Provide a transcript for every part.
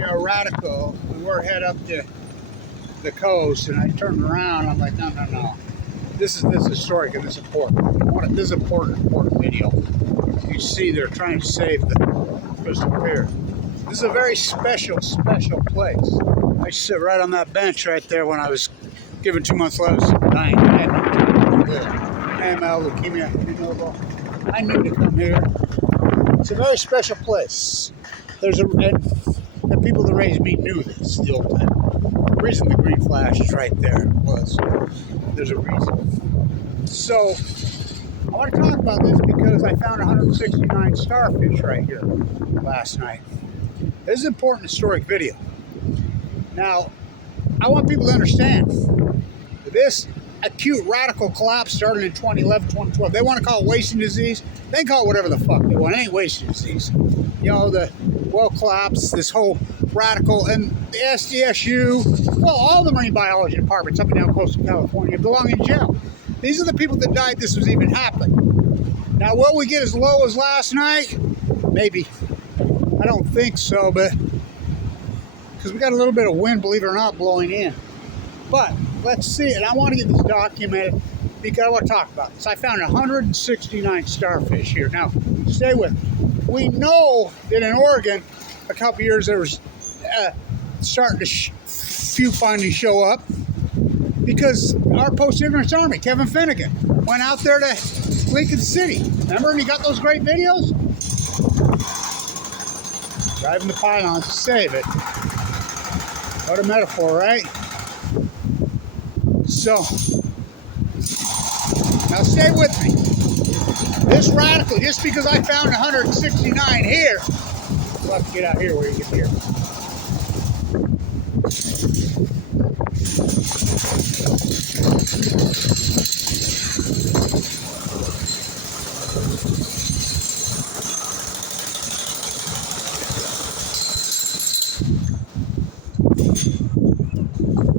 radical. We were head up to the coast, and I turned around. I'm like, no. This is historic and this is important. This is important video. You see, they're trying to save the Crystal Pier. This is a very special place. I used to sit right on that bench right there when I was given 2 months left, dying. AML, leukemia, I knew to come here. It's a very special place. And people that raised me knew this the old time. The reason the green flash is right there was there's a reason. So I want to talk about this because I found 169 starfish right here last night. This is an important historic video. Now, I want people to understand this acute radical collapse started in 2011, 2012. They want to call it wasting disease. They can call it whatever the fuck they want. It ain't wasting disease. You know, the well collapse, this whole radical, and the SDSU, well, all the marine biology departments up and down coastal California belong in jail. These are the people that died this was even happening. Now, will we get as low as last night? Maybe. I don't think so, but because we got a little bit of wind, believe it or not, blowing in. But let's see it. I want to get this documented because I want to talk about this. I found 169 starfish here. Now, stay with me. We know that in Oregon, a couple years there was starting to few finally show up because our post-ignorance army, Kevin Finnegan, went out there to Lincoln City. Remember, and he got those great videos? Driving the pylons to save it. What a metaphor, right? So, now stay with me. This radical, just because I found 169 here, we'll have to get out here where you can hear.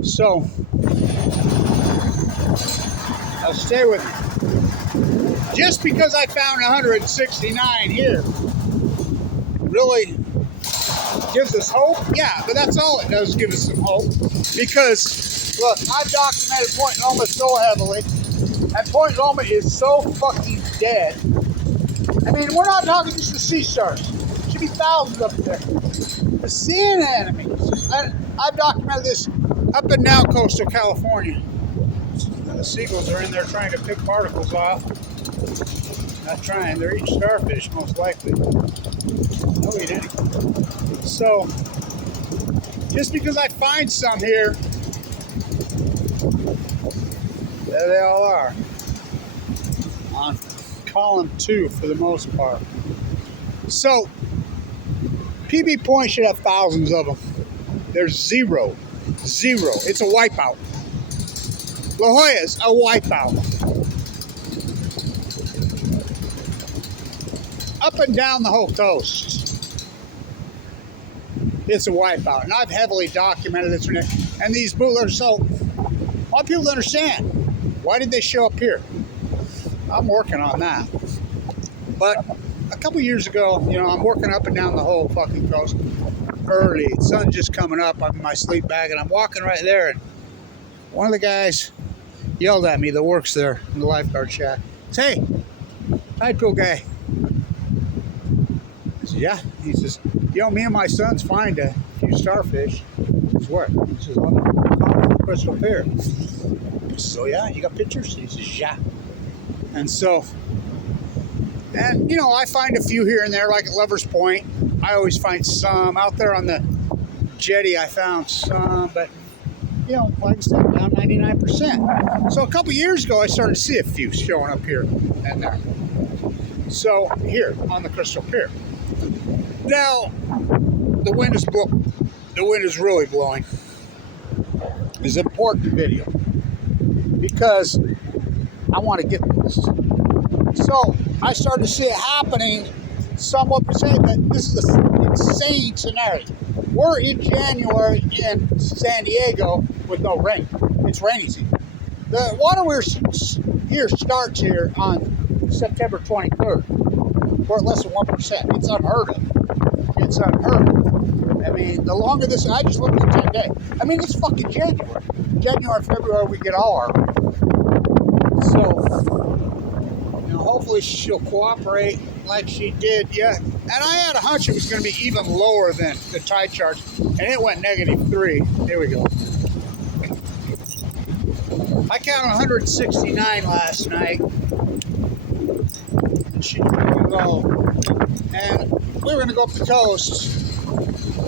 So, now stay with me. Just because I found 169 here really gives us hope? Yeah, but that's all it does, give us some hope. Because, look, I've documented Point Loma so heavily, and Point Loma is so fucking dead. I mean, we're not talking just the sea stars. There should be thousands up there. The sea anemones. I've documented this up and down coastal California. The seagulls are in there trying to pick particles off. Not trying, they're eating starfish most likely. No eat any. So, just because I find some here, there they all are. On column 2 for the most part. So, PB Point should have thousands of them. There's zero. It's a wipeout. La Jolla's a wipeout. Up and down the whole coast, it's a wipeout. And I've heavily documented this. And these bootleggers, so I want people to understand, why did they show up here? I'm working on that. But a couple years ago, you know, I'm working up and down the whole fucking coast. Early, the sun's just coming up. I'm in my sleep bag and I'm walking right there, and one of the guys yelled at me that works there in the lifeguard shack. Says, "Hey, tide pool guy." I said, "Yeah." He says, "You know, me and my sons find a few starfish." I said, "Where?" He says, "On the Crystal Pier." I said, "Oh yeah, you got pictures?" He says, "Yeah." And so, and you know, I find a few here and there, like at Lover's Point. I always find some. Out there on the jetty, I found some, but, you know, like I said, down 99%. So a couple years ago, I started to see a few showing up here and there. So, here, on the Crystal Pier. Now, the wind is really blowing. It's an important video, because I want to get this. So, I started to see it happening somewhat per se, but this is an insane scenario. We're in January in San Diego with no rain. It's rainy season. The water here starts here on September 23rd. We're at less than 1%. It's unheard of. It's unheard of. I mean, the longer this, I just looked at 10 days. I mean, it's fucking January. January, February, we get all our. So, you know, hopefully she'll cooperate like she did. Yeah, and I had a hunch it was going to be even lower than the tide charts, and it went -3. Here we go. I counted 169 last night. She's pretty low. And we were going to go up the coast,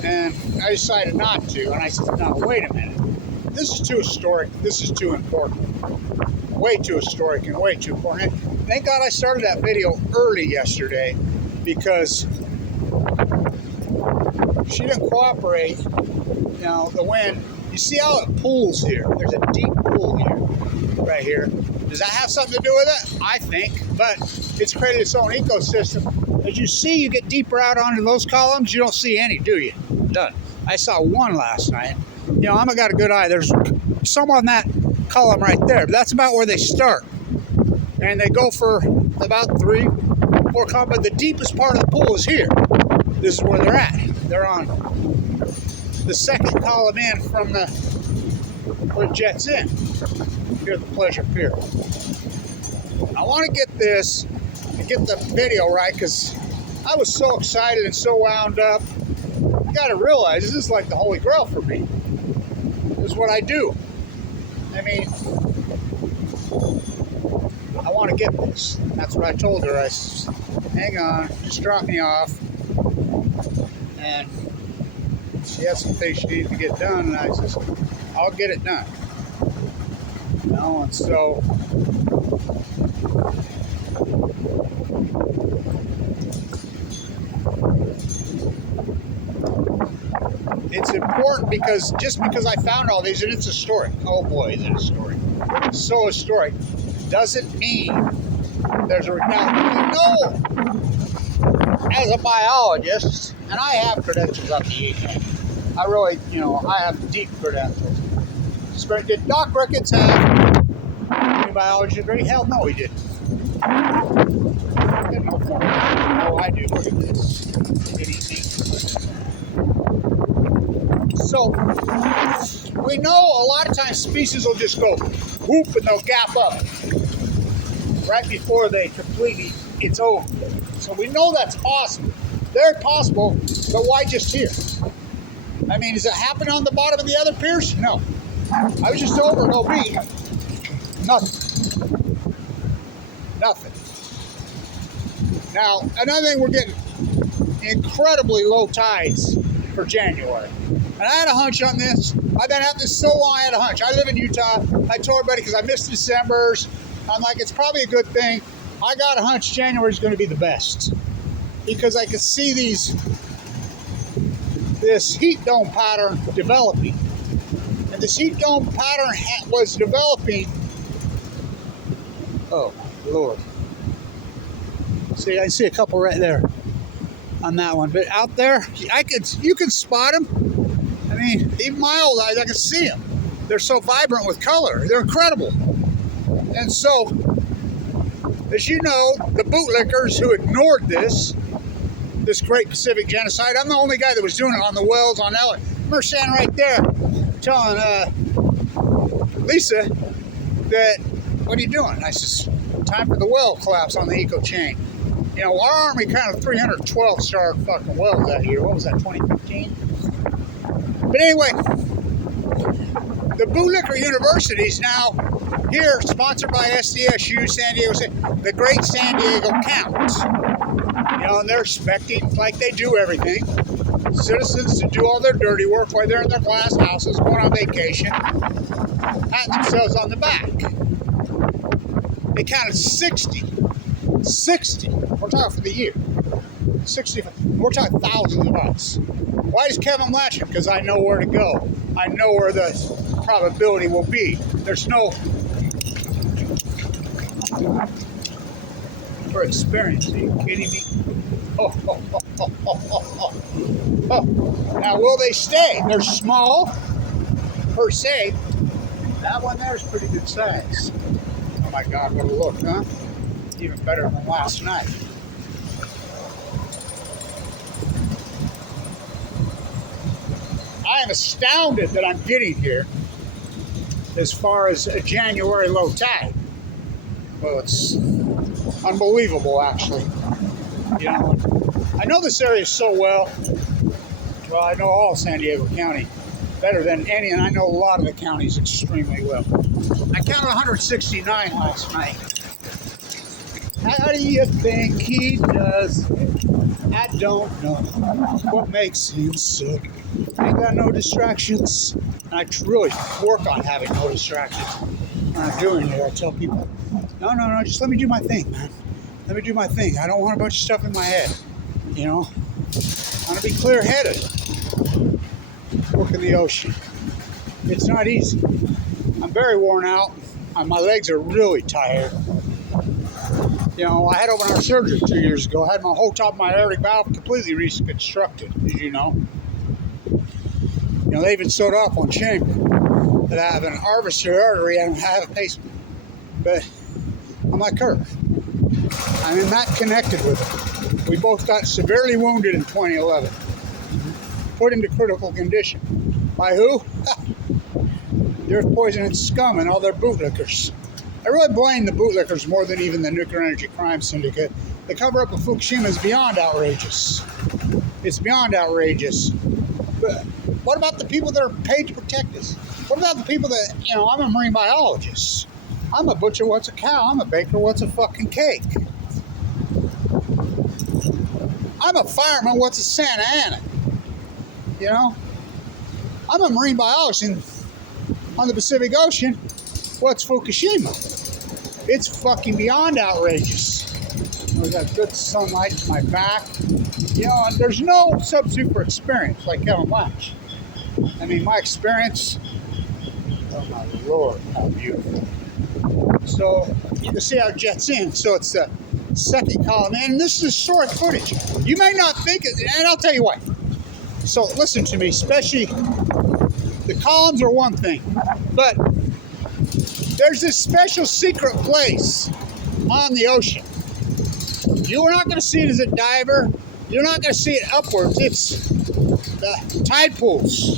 and I decided not to. And I said, no, wait a minute. This is too historic. This is too important. Way too historic and way too important. Thank God I started that video early yesterday, because she didn't cooperate. You know, the wind. You see how it pools here? There's a deep pool here, right here. Does that have something to do with it? I think, but it's created its own ecosystem. As you see, you get deeper out onto those columns, you don't see any, do you? None. I saw one last night. You know, I've got a good eye. There's some on that column right there, but that's about where they start. And they go for about 3, 4 columns, but the deepest part of the pool is here. This is where they're at. They're on the second column in from the where it jets in. Here at the Pleasure Pier. I want to get this and get the video right, because I was so excited and so wound up. You got to realize this is like the Holy Grail for me. This is what I do. I mean, I want to get this. That's what I told her. I said, hang on, just drop me off. And she had some things she needed to get done, and I said, I'll get it done. You know, and so it's important, because just because I found all these, and it's historic. Oh boy, is it historic. So historic. Doesn't mean there's a now, no, as a biologist, and I have credentials up the evening. I really, you know, I have deep credentials. Did Doc Ricketts have a biology degree? Hell no, he didn't. No, I do. Look at this. So, we know a lot of times species will just go whoop and they'll gap up right before they completely, it's over. So we know that's possible. Very possible, but why just here? I mean, does it happen on the bottom of the other piers? No. I was just over at OB. Nothing. Nothing. Now, another thing, we're getting incredibly low tides for January. And I had a hunch on this. I've been at this so long, I had a hunch. I live in Utah. I told everybody, because I missed December's. I'm like, it's probably a good thing. I got a hunch January is going to be the best, because I could see this heat dome pattern developing. And this heat dome pattern was developing. Oh, Lord. See, I see a couple right there on that one. But out there, you can spot them. I mean, even my old eyes, I can see them. They're so vibrant with color. They're incredible. And so, as you know, the bootlickers who ignored this great Pacific genocide, I'm the only guy that was doing it on the wells on Ellen. I remember standing right there telling Lisa that, what are you doing? I said, time for the well collapse on the eco chain. You know, our Army counted 312 star fucking wells that year. What was that, 2015? But anyway, the bootlicker universities now here, sponsored by SDSU, San Diego, the Great San Diego Count. You know, and they're expecting, like they do everything, citizens to do all their dirty work while they're in their glass houses, going on vacation, patting themselves on the back. They counted 60. We're talking for the year. 60. We're talking thousands of us. Why does Kevin Blanch? Because I know where to go. I know where the probability will be. There's no. For experience. Are you kidding me? Oh. Now, will they stay? They're small, per se. That one there is pretty good size. Oh my God, what a look, huh? Even better than last night. I am astounded that I'm getting here as far as a January low tide. Well, it's unbelievable, actually. You know, I know this area so well. Well, I know all San Diego County better than any, and I know a lot of the counties extremely well. I counted 169 last night. How do you think he does? I don't know what makes him so. I ain't got no distractions. I really work on having no distractions. When I'm doing it, I tell people, no, just let me do my thing, man. Let me do my thing. I don't want a bunch of stuff in my head. You know, I want to be clear-headed. Work in the ocean. It's not easy. I'm very worn out. My legs are really tired. You know, I had open heart surgery 2 years ago. I had my whole top of my aortic valve completely reconstructed, as you know. You know, they even sewed off one chamber that I have an arbitrary artery and I have a pacemaker. But on my curve, I'm not connected with it. We both got severely wounded in 2011. Put into critical condition. By who? The earth poisoning scum and all their bootlickers. I really blame the bootlickers more than even the nuclear energy crime syndicate. The cover-up of Fukushima is beyond outrageous. It's beyond outrageous. But what about the people that are paid to protect us? What about the people that, you know, I'm a marine biologist. I'm a butcher, what's a cow? I'm a baker, what's a fucking cake? I'm a fireman, what's a Santa Ana? You know? I'm a marine biologist on the Pacific Ocean. What's Fukushima? It's fucking beyond outrageous. We got good sunlight to my back. You know, and there's no substitute for experience like Kevin Blanch. I mean, my experience, oh my Lord, how beautiful. So, you can see how it jets in. So it's the second column. And this is historic footage. You may not think it, and I'll tell you why. So listen to me, especially the columns are one thing, but there's this special secret place on the ocean. You're not going to see it as a diver. You're not going to see it upwards. It's the tide pools.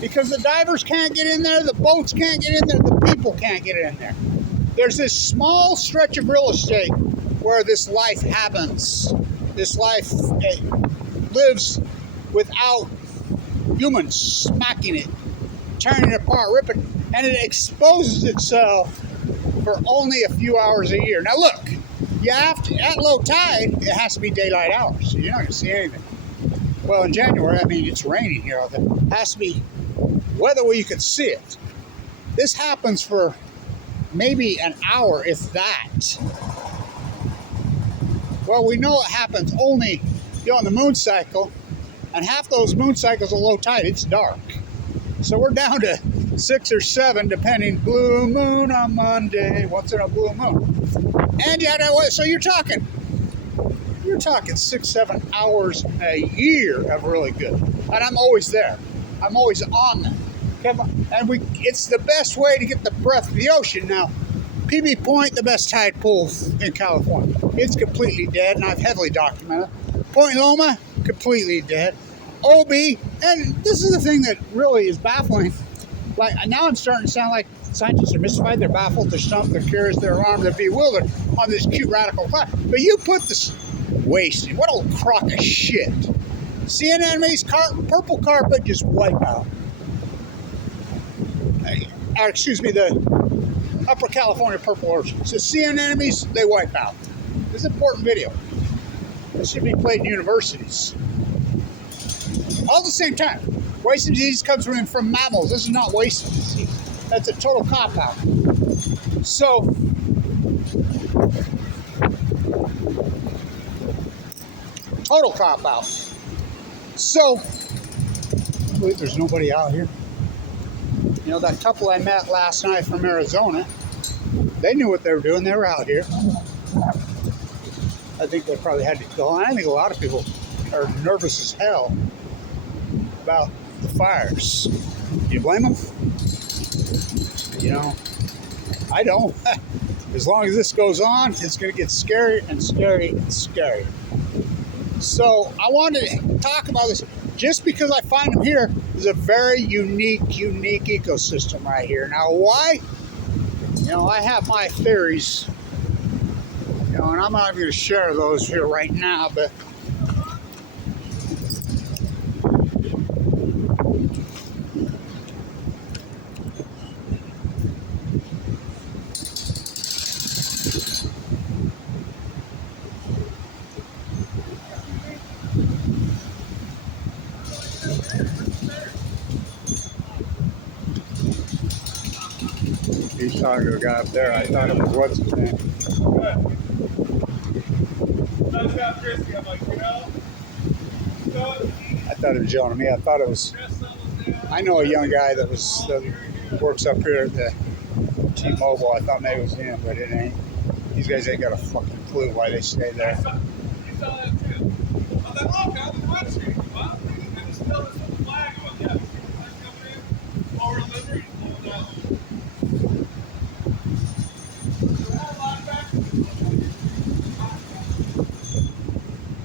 Because the divers can't get in there, the boats can't get in there, the people can't get in there. There's this small stretch of real estate where this life happens. This life lives without humans smacking it, tearing it apart, ripping, and it exposes itself for only a few hours a year. Now look, you have to, at low tide, it has to be daylight hours, so you're not going to see anything. Well, in January, I mean, it's raining here. It has to be weather where you can see it. This happens for maybe an hour, if that. Well, we know it happens only, you know, on the moon cycle, and half those moon cycles are low tide. It's dark. So we're down to 6 or 7, depending. Blue moon on Monday. What's in a blue moon? And yeah, so you're talking 6, 7 hours a year of really good. And I'm always there. I'm always on them. And it's the best way to get the breath of the ocean. Now, PB Point, the best tide pool in California. It's completely dead, and I've heavily documented. Point Loma, completely dead. OB, and this is the thing that really is baffling. Like, now I'm starting to sound like scientists are mystified, they're baffled, they're stumped, they're curious, they're alarmed, they're bewildered on this cute radical class. But you put this waste in, what old crock of shit. Sea anemones, purple carpet, just wipe out. The Upper California purple ocean. So sea anemones, they wipe out. This is an important video. This should be played in universities. All at the same time. Wasting disease comes from mammals. This is not wasting disease. That's a total cop-out. So, total cop-out. So, I believe there's nobody out here. You know, that couple I met last night from Arizona, they knew what they were doing. They were out here. I think they probably had to go. I think a lot of people are nervous as hell about the fires. Do you blame them? You know, I don't. As long as this goes on, it's going to get scary and scary and scary. So I wanted to talk about this. just because I find them here is a very unique ecosystem right here. Now, why? You know, I have my theories, you know, and I'm not going to share those here right now, but he's talking to a guy up there. I thought it was what's his name. I thought it was yelling at me. I thought it was. I know a young guy that works up here at the T-Mobile. I thought maybe it was him, but it ain't. These guys ain't got a fucking clue why they stay there.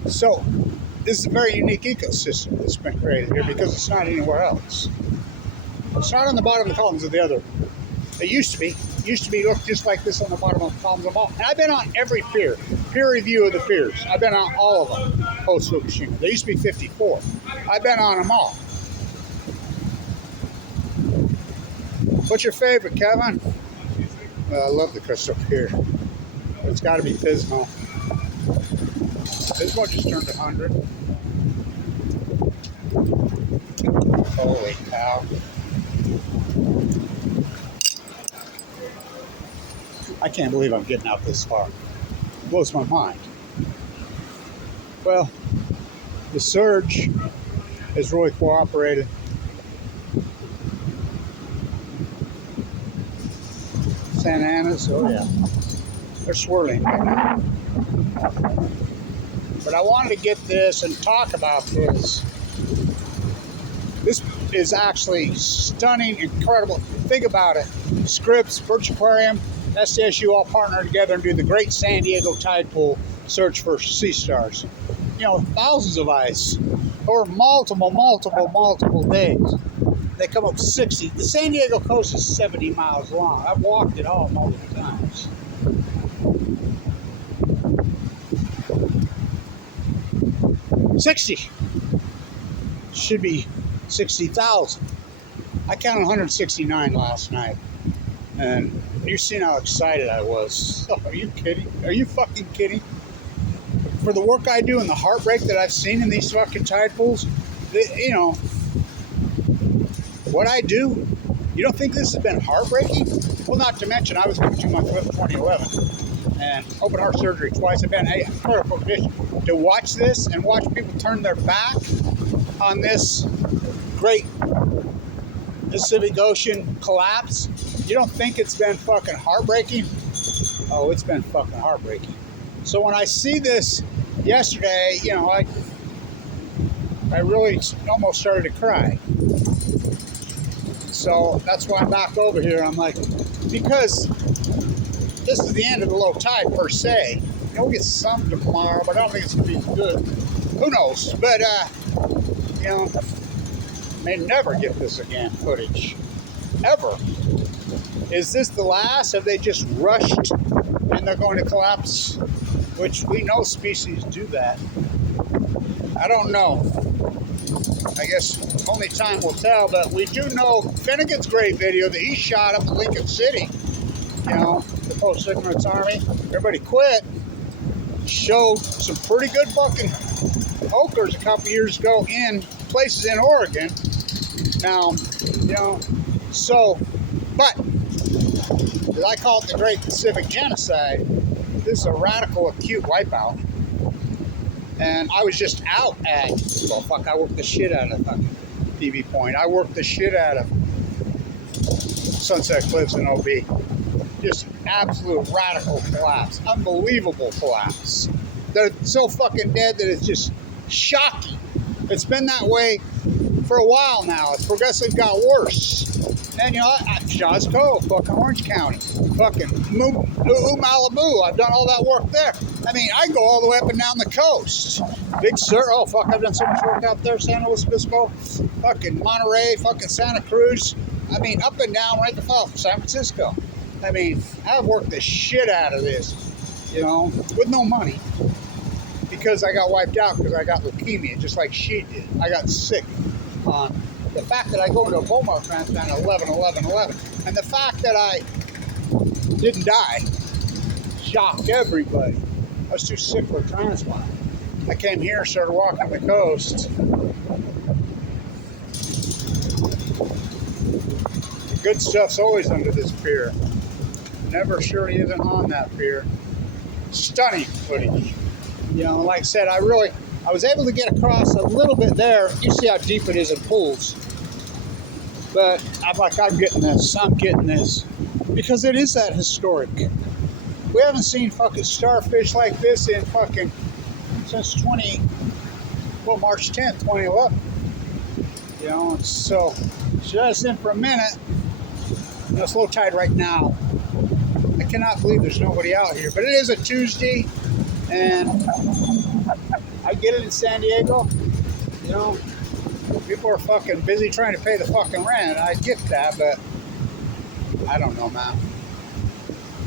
So, this is a very unique ecosystem that's been created here because it's not anywhere else. It's not on the bottom of the columns of the other. It used to be. It used to be look just like this on the bottom of the columns of all. And I've been on every pier review of the piers. I've been on all of them post Fukushima. There used to be 54. I've been on them all. What's your favorite, Kevin? I love the crystal pier. It's got to be Pismo. This one just turned 100. Holy cow. I can't believe I'm getting out this far. It blows my mind. Well, the surge has really cooperated. Santa Ana's, oh yeah. They're swirling right now. But I wanted to get this and talk about this. This is actually stunning, incredible. Think about it. Scripps, Birch Aquarium, SDSU all partner together and do the Great San Diego Tide Pool search for sea stars. You know, thousands of ice over multiple days. They come up 60. The San Diego coast is 70 miles long. I've walked it all multiple times. Should be 60,000. I counted 169 last night. And you've seen how excited I was. Oh, are you kidding? Are you fucking kidding? For the work I do and the heartbreak that I've seen in these fucking tide pools, you know, what I do, you don't think this has been heartbreaking? Well, not to mention, I was given 2 months in 2011 and open heart surgery twice. I've been in a critical condition. To watch this and watch people turn their back on this great Pacific Ocean collapse, you don't think it's been fucking heartbreaking? Oh, it's been fucking heartbreaking. So when I see this yesterday, you know, I really almost started to cry. So that's why I'm back over here. I'm like, because this is the end of the low tide per se. You know, we'll get some tomorrow, but I don't think it's going to be good. Who knows? But, you know, may never get this again footage. Ever. Is this the last? Have they just rushed and they're going to collapse? Which we know species do that. I don't know. I guess only time will tell, but we do know Finnegan's great video that he shot up in Lincoln City. You know, the post-ignorance army. Everybody quit. Showed some pretty good fucking okers a couple years ago in places in Oregon. Now, you know, so, but, as I call it the Great Pacific Genocide, this is a radical acute wipeout. And I was just out at, well, fuck, I worked the shit out of fucking TV Point. I worked the shit out of Sunset Cliffs and OB. Just absolute radical collapse. Unbelievable collapse. They're so fucking dead that it's just shocking. It's been that way for a while now. It's progressively got worse. And you know, Shaw's Cove, fucking Orange County, fucking Malibu. I've done all that work there. I mean, I go all the way up and down the coast. Big Sur. Oh fuck, I've done so much work out there. San Luis Obispo, fucking Monterey, fucking Santa Cruz. I mean, up and down right the fuck, San Francisco. I mean, I've worked the shit out of this, you know, with no money. Because I got wiped out because I got leukemia, just like she did. I got sick on the fact that I go into a bone marrow transplant at 11/11/11, and the fact that I didn't die shocked everybody. I was too sick for a transplant. I came here, started walking the coast. The good stuff's always under this pier. Never surely isn't on that pier. Stunning footage. You know, like I said, I was able to get across a little bit there. You see how deep it is in pools. But I'm getting this. Because it is that historic. We haven't seen fucking starfish like this in fucking, since March 10th, 2011. You know, so, just in for a minute. You know, it's low tide right now. I cannot believe there's nobody out here. But it is a Tuesday. And I get it in San Diego, you know, people are fucking busy trying to pay the fucking rent. I get that, but I don't know, man.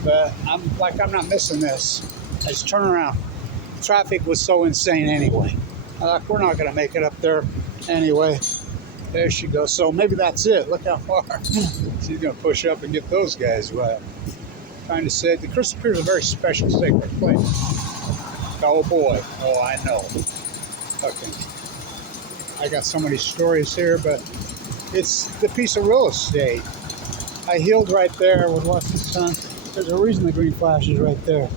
But I'm not missing this. I just turn around. Traffic was so insane anyway. We're not going to make it up there anyway. There she goes. So maybe that's it. Look how far. She's going to push up and get those guys wet. Trying to say the Crystal Pier is a very special, sacred place. Oh boy, oh I know. Okay. I got so many stories here, but it's the piece of real estate. I healed right there with watching the sun. There's a reason the green flash is right there.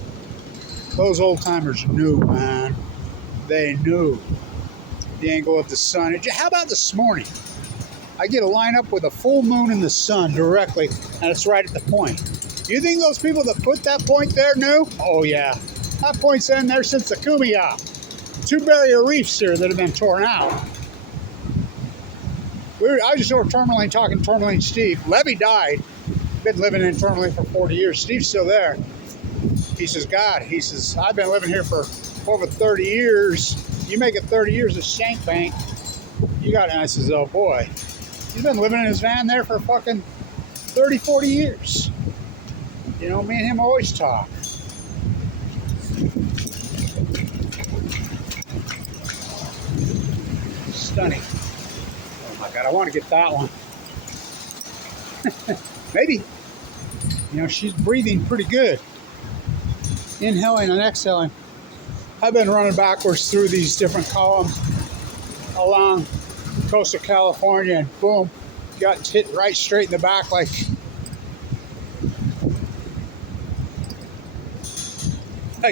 Those old timers knew, man. They knew the angle of the sun. How about this morning? I get a lineup with a full moon in the sun directly, and it's right at the point. You think those people that put that point there knew? Oh yeah. That point's been there since the Kumiya. 2 barrier reefs here that have been torn out. I just over Tourmaline talking to Tourmaline Steve. Levy died. Been living in Tourmaline for 40 years. Steve's still there. He says, God, he says, I've been living here for over 30 years. You make it 30 years of Shank Bank. You got it. And I says, oh boy. He's been living in his van there for fucking 30, 40 years. You know, me and him always talk. Stunning. Oh my God, I want to get that one. Maybe. You know, she's breathing pretty good. Inhaling and exhaling. I've been running backwards through these different columns along the coast of California, and boom, got hit right straight in the back like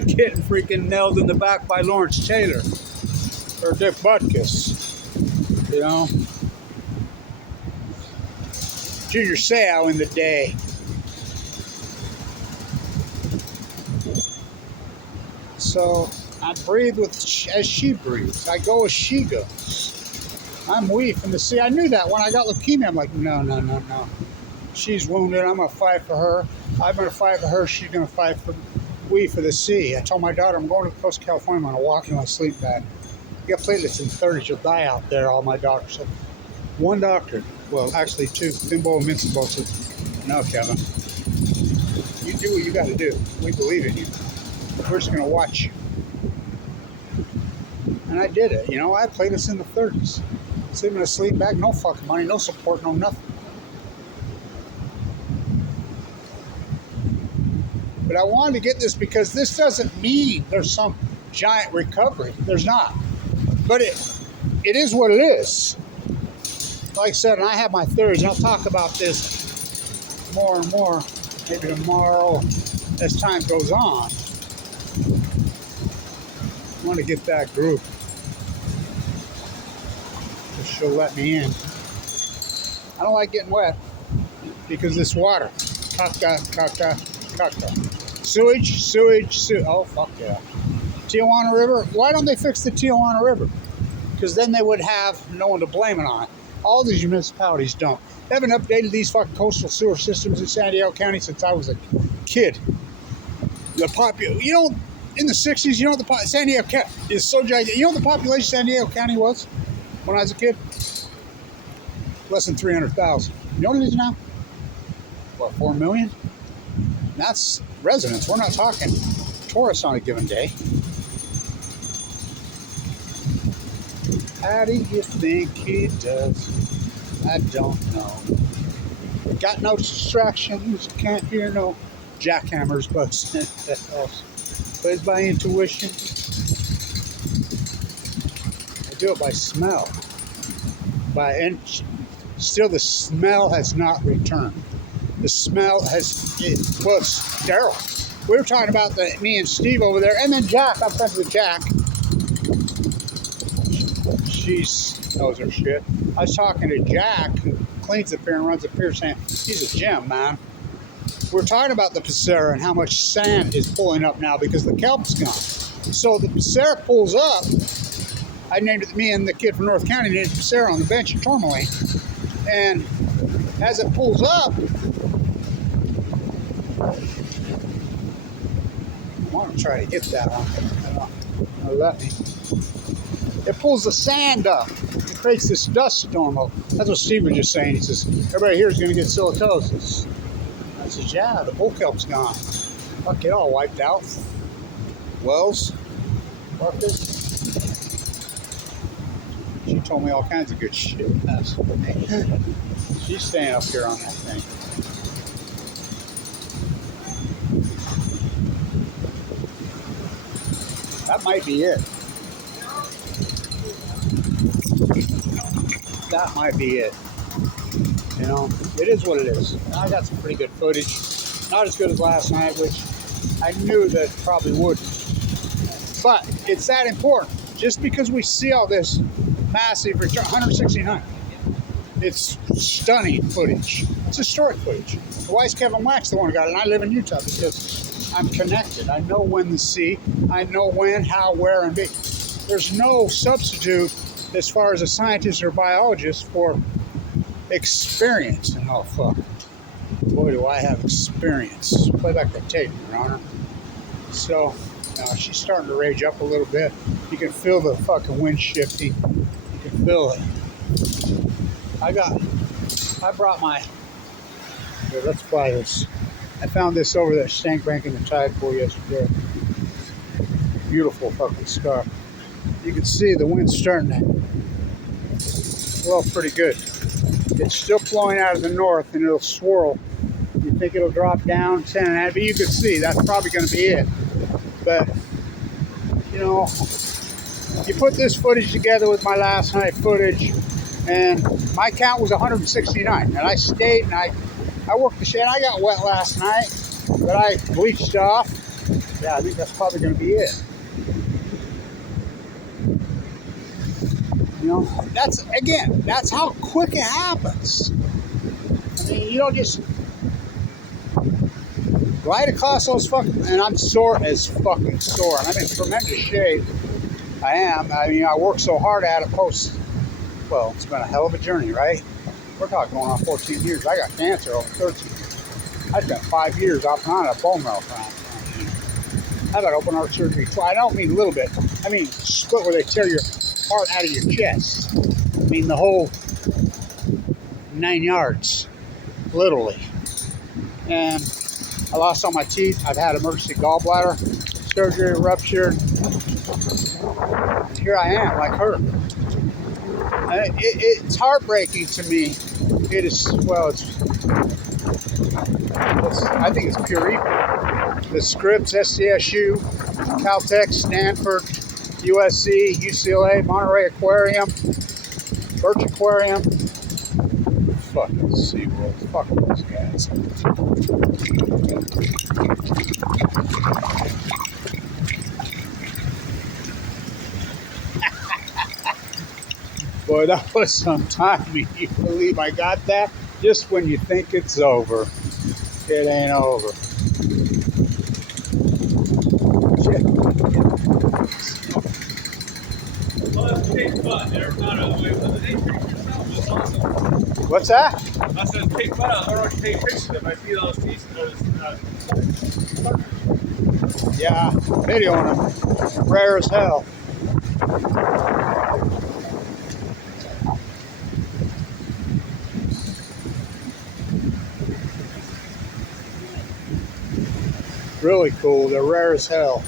getting freaking nailed in the back by Lawrence Taylor or Dick Butkus. You know, Junior Seau in the day. So I breathe as she breathes. I go as she goes. I'm we from the sea. I knew that when I got leukemia. I'm like, no. She's wounded. I'm gonna fight for her. I'm gonna fight for her. She's gonna fight for for the sea. I told my daughter I'm going to the coast of California. I'm gonna walk in my sleep bag. You got platelets in 30s, you'll die out there, all my doctors said. One doctor, well, actually two, Bimbo and Vincent both said, no, Kevin, you do what you got to do. We believe in you. We're just going to watch you. And I did it. You know, I had platelets in the 30s. Sleeping in a sleep bag, no fucking money, no support, no nothing. But I wanted to get this because this doesn't mean there's some giant recovery. There's not. But it is what it is. Like I said, and I have my theories, and I'll talk about this more and more, maybe tomorrow, as time goes on. I want to get that group. So she'll let me in. I don't like getting wet because this water. Caca. Sewage. Oh, fuck yeah. Tijuana River. Why don't they fix the Tijuana River? Because then they would have no one to blame it on. All these municipalities don't. They haven't updated these fucking coastal sewer systems in San Diego County since I was a kid. You know, in the 60s, you know what San Diego County is so gigantic. You know what the population of San Diego County was when I was a kid? Less than 300,000. You know what it is now? What, 4 million? That's residents. We're not talking tourists on a given day. How do you think he does? I don't know. Got no distractions. Can't hear no jackhammers, but plays by intuition. I do it by smell. Still, the smell has not returned. The smell was sterile. We were talking about me and Steve over there, and then Jack. I'm friends with Jack. She knows her shit. I was talking to Jack, who cleans the pier and runs the pier, saying he's a gem, man. We're talking about the Pacera and how much sand is pulling up now because the kelp's gone. So the Pacera pulls up. I named it, me and the kid from North County named it Pacera on the bench at Tourmaline. And as it pulls up, I want to try to hit that one. Let me. It pulls the sand up. It creates this dust storm. That's what Steve was just saying. He says, everybody here is going to get silitosis. I says, yeah, the bull kelp's gone. Fuck, it all wiped out. Wells, Marcus. She told me all kinds of good shit. She's staying up here on that thing. That might be it. That might be it. You know, it is what it is. I got some pretty good footage. Not as good as last night, which I knew that probably would. But it's that important. Just because we see all this massive return, 169. It's stunning footage. It's historic footage. Why is Kevin Wax the one who got it? And I live in Utah because I'm connected. I know when to see. I know when, how, where, and be. There's no substitute as far as a scientist or biologist for experience. And oh, fuck. Boy, do I have experience. Play back the tape, Your Honor. So, she's starting to rage up a little bit. You can feel the fucking wind shifting. You can feel it. I brought my, here, let's fly this. I found this over that stank bank in the tide pool yesterday. Beautiful fucking stuff. You can see the wind's starting to blow pretty good. It's still flowing out of the north and it'll swirl. You think it'll drop down 10 and a half, but you can see that's probably going to be it. But, you know, you put this footage together with my last night footage, and my count was 169. And I stayed and I worked the shit. I got wet last night, but I bleached off. Yeah, I think that's probably going to be it. You know, that's how quick it happens. I mean, you don't just glide across those fucking, and I'm sore as fucking sore. And I'm in tremendous shape. I am. I mean, I work so hard at it post. Well, it's been a hell of a journey, right? We're talking going on 14 years. I got cancer over 13. I spent 5 years off and on a bone marrow transplant. I got open heart surgery. I don't mean a little bit. I mean split where they tear your heart out of your chest. I mean the whole 9 yards, literally. And I lost all my teeth. I've had emergency gallbladder surgery, ruptured. And here I am, like her. It's heartbreaking to me. It is, well, I think it's pure evil. The Scripps, SDSU, Caltech, Stanford, USC, UCLA, Monterey Aquarium, Birch Aquarium. Fucking SeaWorld. Fuck those guys. Boy, that was some timing. You believe I got that? Just when you think it's over, it ain't over. Well, that's a big fun. They're not a way, but they treat yourself. It's awesome. What's that? I said take photos. I don't know if you take pictures if I see those pieces. Yeah, videoing them. Rare as hell. Really cool. They're rare as hell.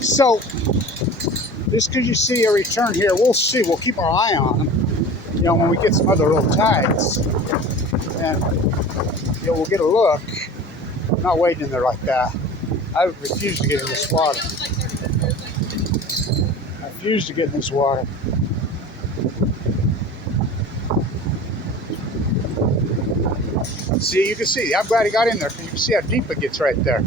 So, just because you see a return here, we'll see. We'll keep our eye on them. You know, when we get some other little tides, and you know, we'll get a look. I'm not waiting in there like that. I refuse to get in this water. I refuse to get in this water. See, you can see. I'm glad he got in there because you can see how deep it gets right there.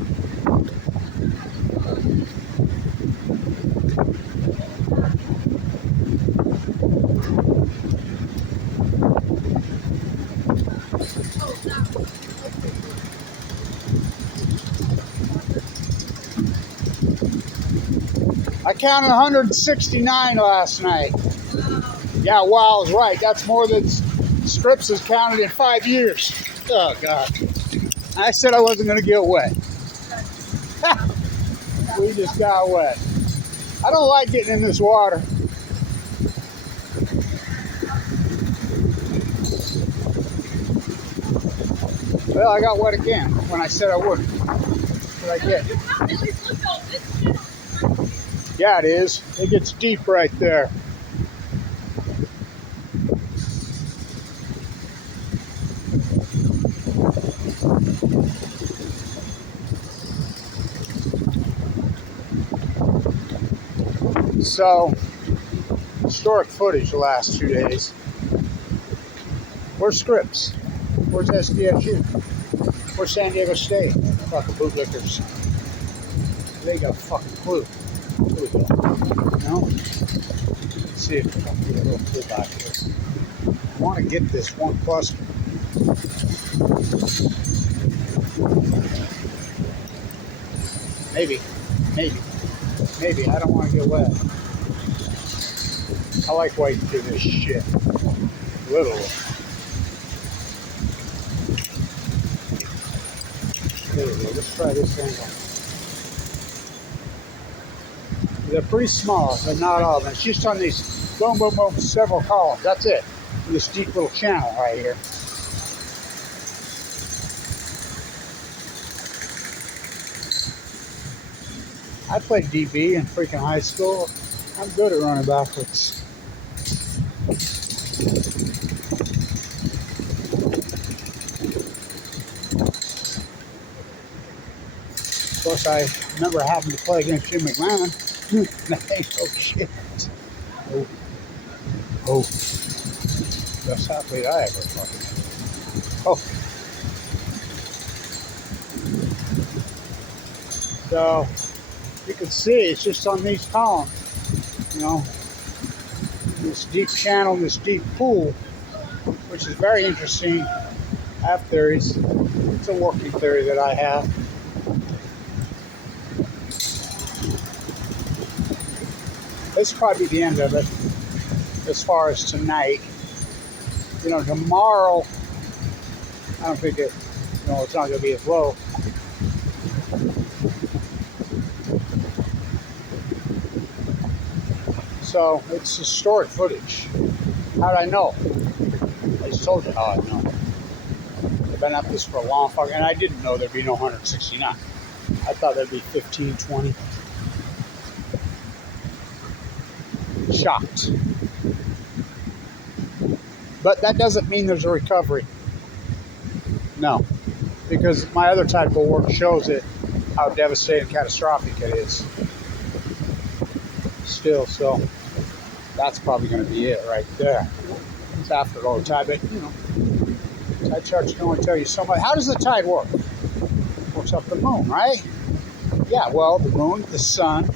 I counted 169 last night. Yeah, wow, I was right. That's more than Strips has counted in 5 years. Oh, God. I said I wasn't going to get wet. We just got wet. I don't like getting in this water. Well, I got wet again when I said I wouldn't. What did I get? Yeah, it is. It gets deep right there. So, historic footage the last 2 days. Where's Scripps? Where's SDSU? Where's San Diego State? Fucking bootlickers. They got a fucking clue. Here we go. No? Let's see if we can get a little clue back here. I want to get this one cluster. Maybe. I don't want to get wet. I like wading through this shit. Literally. There we go. Let's try this angle. They're pretty small, but not all of them. It's just on these boom, boom, boom, several columns. That's it. This deep little channel right here. I played DB in freaking high school. I'm good at running backwards. Of course, I remember having to play against Jim McMahon. That ain't no shit. Oh. Best athlete I ever fucking. Oh. So, you can see it's just on these columns, you know, this deep channel, this deep pool, which is very interesting. I have theories. It's a working theory that I have. This will probably be the end of it as far as tonight. You know, tomorrow, I don't think it, you know, it's not going to be as low. So it's historic footage. How did I know? I just told you how I know. I've been up this for a long fucking, and I didn't know there'd be no 169. I thought there'd be 15, 20. Shocked. But that doesn't mean there's a recovery. No. Because my other type of work shows it, how devastating, catastrophic it is. Still, so that's probably going to be it right there. It's after low tide, but you know, tide charts can only tell you so much. How does the tide work? It works off the moon, right? Yeah, well, the moon, the sun,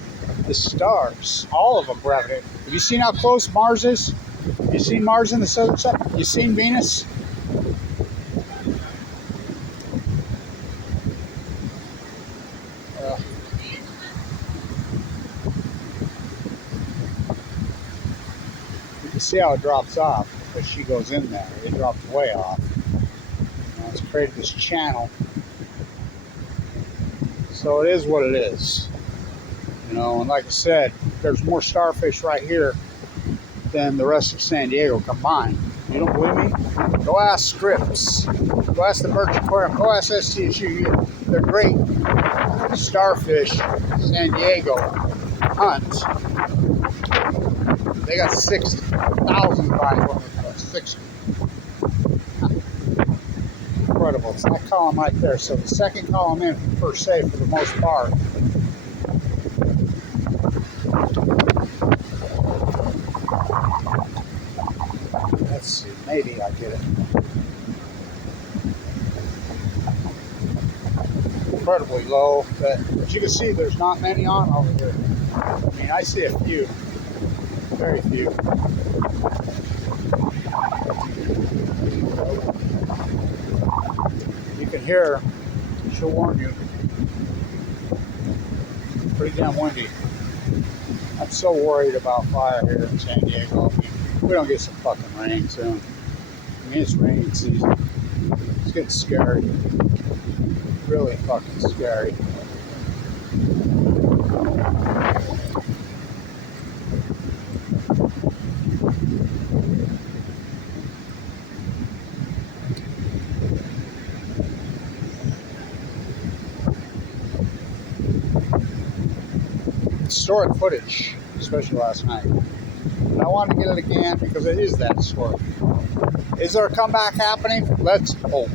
the stars, all of them gravitate. Have you seen how close Mars is? Have you seen Mars in the southern side? You seen Venus? see how it drops off because she goes in there. It drops way off. You know, it's created this channel. So it is what it is. You know, and like I said, there's more starfish right here than the rest of San Diego combined. You don't believe me? Go ask Scripps. Go ask the Birch Aquarium. Go ask STSU. They're great starfish San Diego hunt. They got 60,000 bodies. 60. Incredible. It's that column right there. So the second column in per se for the most part. Let's see. Maybe I get it. Incredibly low, but as you can see, there's not many on over here. I mean, I see a few. Very few. You can hear her. She'll warn you. Pretty damn windy. I'm so worried about fire here in San Diego. I mean, we don't get some fucking rain soon. I mean, it's rain season. It's getting scary. Really fucking scary. Historic footage, especially last night. And I want to get it again because it is that historic. Is there a comeback happening? Let's hope.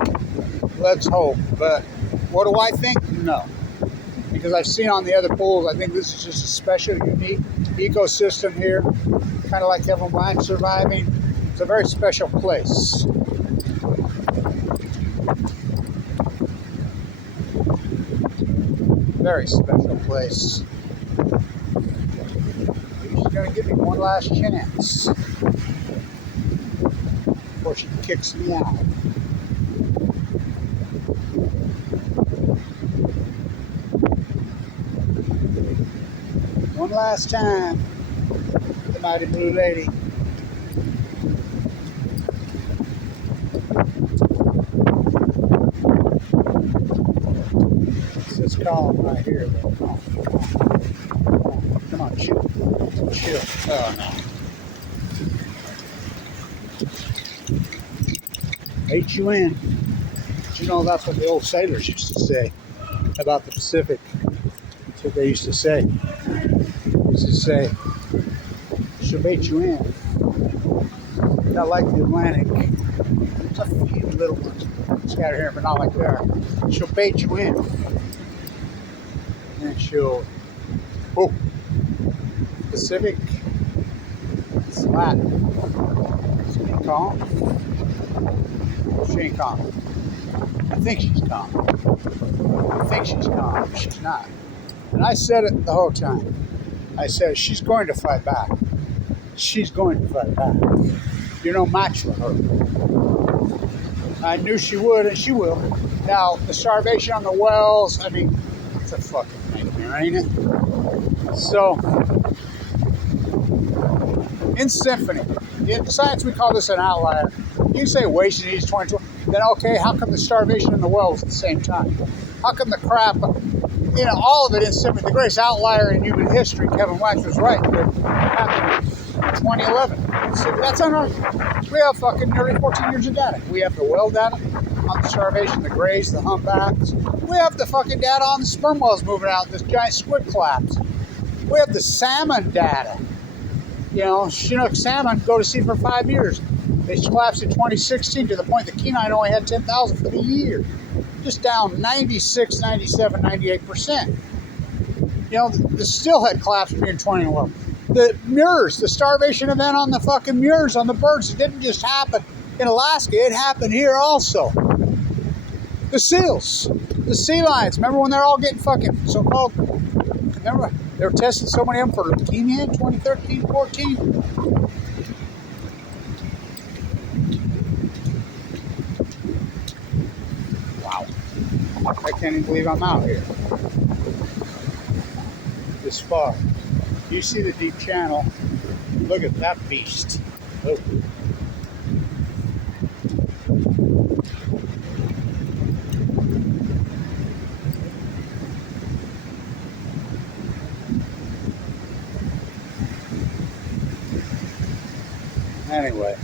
Let's hope. But what do I think? No. Because I've seen on the other pools, I think this is just a special, unique ecosystem here. Kind of like Kevin Blanch surviving. It's a very special place. Very special place. She's going to give me one last chance before she kicks me out. One last time, the mighty blue lady. It's this column right here. Come on, chill. Chill. Oh, no. Bait you in. But you know, that's what the old sailors used to say about the Pacific. That's what they used to say. They used to say, she'll bait you in. Not like the Atlantic. There's a few little ones scattered here, but not like that. She'll bait you in. And then she'll... Oh! Pacific, it's flat. She ain't calm. She ain't calm. I think she's calm. I think she's calm. She's not. And I said it the whole time. I said, she's going to fight back. She's going to fight back. You're no match for her. I knew she would, and she will. Now, the starvation on the wells, I mean, it's a fucking nightmare, ain't it? So, in symphony, in science we call this an outlier. You can say wasting these 2020, then okay, how come the starvation in the wells at the same time? How come the crap, you know, all of it in symphony, the greatest outlier in human history, Kevin Blanch was right, that happened in 2011. So that's unarguable. We have fucking nearly 14 years of data. We have the well data on the starvation, the grays, the humpbacks. We have the fucking data on the sperm whales moving out, this giant squid collapse. We have the salmon data. You know, Chinook salmon go to sea for 5 years. They collapsed in 2016 to the point that Kenai only had 10,000 for the year. Just down 96, 97, 98%. You know, the steelhead collapsed in 2011. The Muirs, the starvation event on the fucking Muirs, on the birds, it didn't just happen in Alaska, it happened here also. The seals, the sea lions, remember when they're all getting fucking so-called, remember they were testing so many of them for leukemia in 2013, 14? Wow. I can't even believe I'm out here. This far. You see the deep channel. Look at that beast. Oh. Anyway.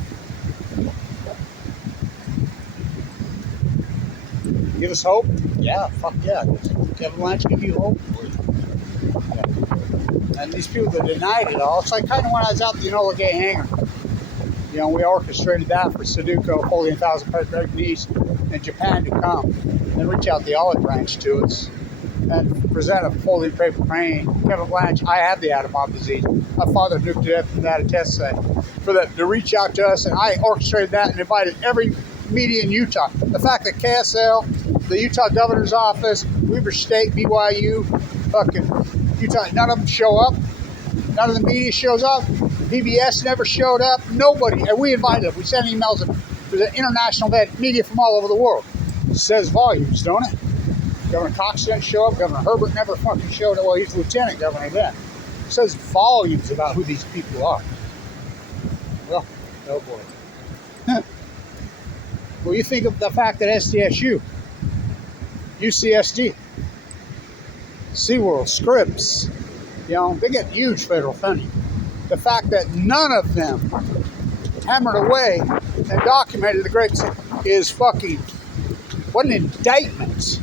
Give us hope? Yeah, fuck yeah. Kevin Blanch give you hope? Yeah. And these people that denied it all, it's like kind of when I was out at the Enola Gay hangar. You know, we orchestrated that for Sudoku holding 1,000 pregnancies in Japan to come and reach out the olive branch to us and present a folding paper crane. Kevin Blanch, I have the atom bomb disease. My father nuked it up and had a test set for that to reach out to us, and I orchestrated that and invited every media in Utah. The fact that KSL, the Utah Governor's Office, Weber State, BYU, fucking Utah, none of them show up. None of the media shows up. PBS never showed up. Nobody. And we invited them. We sent emails to the international media from all over the world. It says volumes, don't it? Governor Cox didn't show up. Governor Herbert never fucking showed up. Well, he's lieutenant governor then. It says volumes about who these people are. Well, oh boy. Well, you think of the fact that SDSU, UCSD, SeaWorld, Scripps, you know, they get huge federal funding. The fact that none of them hammered away and documented the grapes is fucking, what an indictment.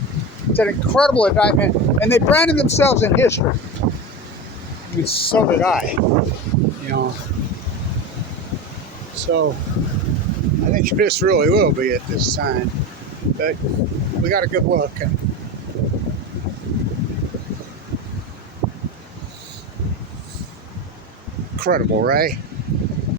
It's an incredible indictment. And they branded themselves in history. I mean, so did I. You know. So, I think this really will be it this time. But we got a good look. Incredible, right?